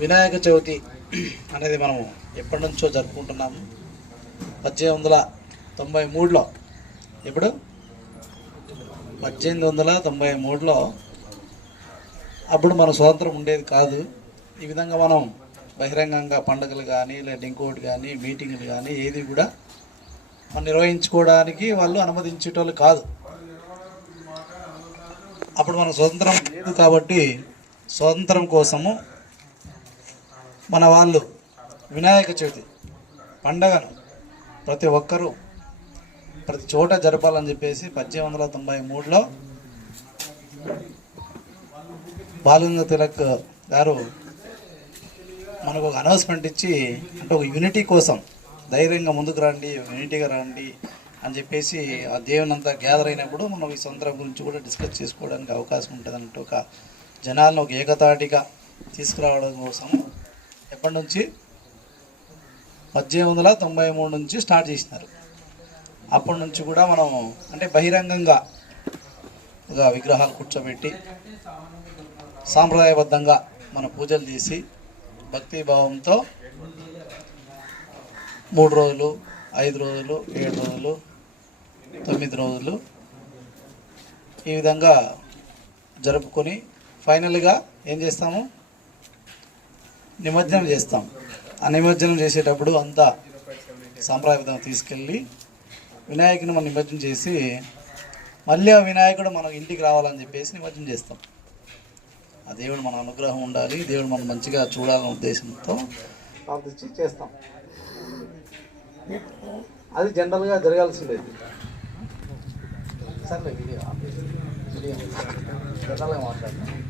వినాయక చవితి అనేది మనం ఎప్పటి నుంచో జరుపుకుంటున్నాము. పద్దెనిమిది వందల తొంభై మూడులో ఇప్పుడు పద్దెనిమిది వందల తొంభై మూడులో అప్పుడు మన స్వాతంత్రం ఉండేది కాదు. ఈ విధంగా మనం బహిరంగంగా పండుగలు కానీ లేదా ఇంకోటి కానీ మీటింగులు కానీ ఏది కూడా మనం నిర్వహించుకోవడానికి వాళ్ళు అనుమతించేటోళ్ళు కాదు. అప్పుడు మన స్వతంత్రం లేదు కాబట్టి స్వతంత్రం కోసము మన వాళ్ళు వినాయక చవితి పండగను ప్రతి ఒక్కరూ ప్రతి చోట జరపాలని చెప్పేసి పద్దెనిమిది వందల తొంభై మూడులో బాలగంగా తిలక్ గారు మనకు ఒక అనౌన్స్మెంట్ ఇచ్చి అంటే ఒక యూనిటీ కోసం ధైర్యంగా ముందుకు రండి యూనిటీగా రండి అని చెప్పేసి ఆ దేవుని అంతా గ్యాదర్ అయినప్పుడు మనం ఈ స్వతంత్రం గురించి కూడా డిస్కస్ చేసుకోవడానికి అవకాశం ఉంటుంది అన్నట్టు ఒక జనాలను ఒక ఏకతాటిగా తీసుకురావడం కోసం ఎప్పటి నుంచి పద్దెనిమిది వందల తొంభై మూడు నుంచి స్టార్ట్ చేసినారు. అప్పటి నుంచి కూడా మనం అంటే బహిరంగంగా ఒక విగ్రహాలు కూర్చోబెట్టి సాంప్రదాయబద్ధంగా మన పూజలు చేసి భక్తి భావంతో మూడు రోజులు ఐదు రోజులు ఏడు రోజులు తొమ్మిది రోజులు ఈ విధంగా జరుపుకొని ఫైనల్గా ఏం చేస్తాము? నిమజ్జనం చేస్తాం. ఆ నిమజ్జనం చేసేటప్పుడు అంతా సాంప్రదాయబద్ధంగా తీసుకెళ్ళి వినాయకుని మనం నిమజ్జనం చేసి మళ్ళీ ఆ వినాయకుడు మనం ఇంటికి రావాలని చెప్పేసి నిమజ్జనం చేస్తాం. ఆ దేవుడు మన అనుగ్రహం ఉండాలి దేవుడు మనం మంచిగా చూడాలనే ఉద్దేశంతో ప్రార్థించి చేస్తాం. అది జనరల్గా జరగాల్సిండేది సర్లే వీడియో వీడియో జనరల్గా మాట్లాడతాం